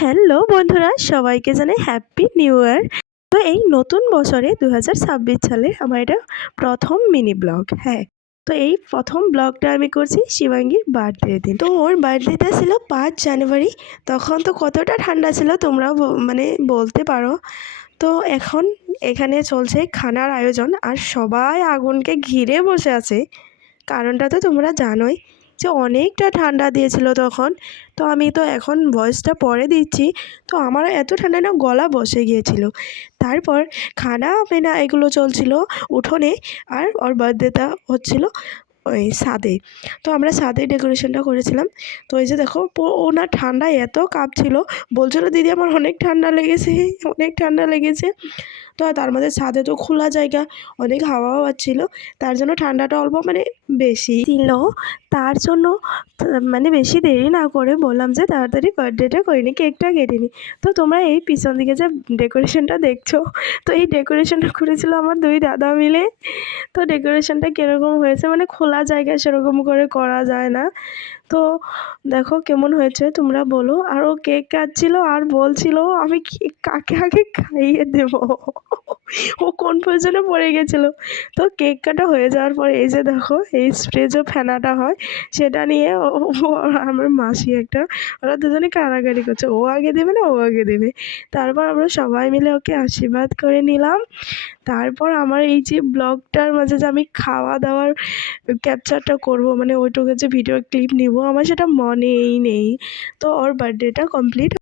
Hello বন্ধুরা, সবাইকে জানাই হ্যাপি নিউ ইয়ার। তো এই নতুন বছরে 2026 সালে আমার এটা প্রথম মিনি ব্লগ। হ্যাঁ, তো এই প্রথম ব্লগটা আমি করছি শিবাঙ্গীর বার্থডে দিন। তো ওর বার্থডেটা ছিল 5 জানুয়ারি। তখন তো কতটা ঠান্ডা ছিল তোমরা মানে বলতে পারো। তো এখন এখানে চলছে খানার আয়োজন আর সবাই আগুনকে ঘিরে বসে আছে। কারণটা তো তোমরা জানোই যে অনেকটা ঠান্ডা দিয়েছিল তখন। তো আমি তো এখন ভয়েসটা পরে দিচ্ছি, তো আমার এত ঠান্ডা না গলা বসে গিয়েছিল। তারপর খানা পিনা এগুলো চলছিল উঠোনে, আর ওর বার্থডেটা হচ্ছিল ওই ছাদে। তো আমরা ছাদে ডেকোরেশনটা করেছিলাম। তো এই যে দেখো ওনার ঠান্ডায় এত কাঁপছিল, বলছিল দিদি আমার অনেক ঠান্ডা লেগেছে, অনেক ঠান্ডা লেগেছে। তো তার মধ্যে ছাদে তো খোলা জায়গা, অনেক হাওয়াও পাচ্ছিল, তার জন্য ঠান্ডাটা অল্প মানে বেশি ছিল। তার জন্য মানে বেশি দেরি না করে বললাম যে তাড়াতাড়ি বার্থডেটা করে নিই, কেকটা কেটে নিই। তো তোমরা এই পিছন দিকে যে ডেকোরেশনটা দেখছো, তো এই ডেকোরেশনটা করেছিল আমার দুই দাদা মিলে। তো ডেকোরেশনটা কীরকম হয়েছে, মানে খোলা জায়গায় সেরকম করে করা যায় না। তো দেখো কেমন হয়েছে তোমরা বলো। আর ও কেক কাটছিল আর বলছিল আমি কেক কাকে আগে খাইয়ে দেব, ও কনফিউশনে পড়ে গেছিলো। তো কেক কাটা হয়ে যাওয়ার পরে এই যে দেখো এই স্প্রে যে ফেনাটা হয় সেটা নিয়ে আর আমার মাসি একটা, ওরা দুজনে কাড়াকাড়ি করছে, ও আগে দেবে না ও আগে দেবে। তারপর আমরা সবাই মিলে ওকে আশীর্বাদ করে নিলাম। তারপর আমার এই যে ব্লগটার মাঝে যে আমি খাওয়া দাওয়ার ক্যাপচারটা করব, মানে ওইটুকু যে ভিডিও ক্লিপ নিব, আমার সেটা মনেই নেই। তো ওর বার্থডেটা কমপ্লিট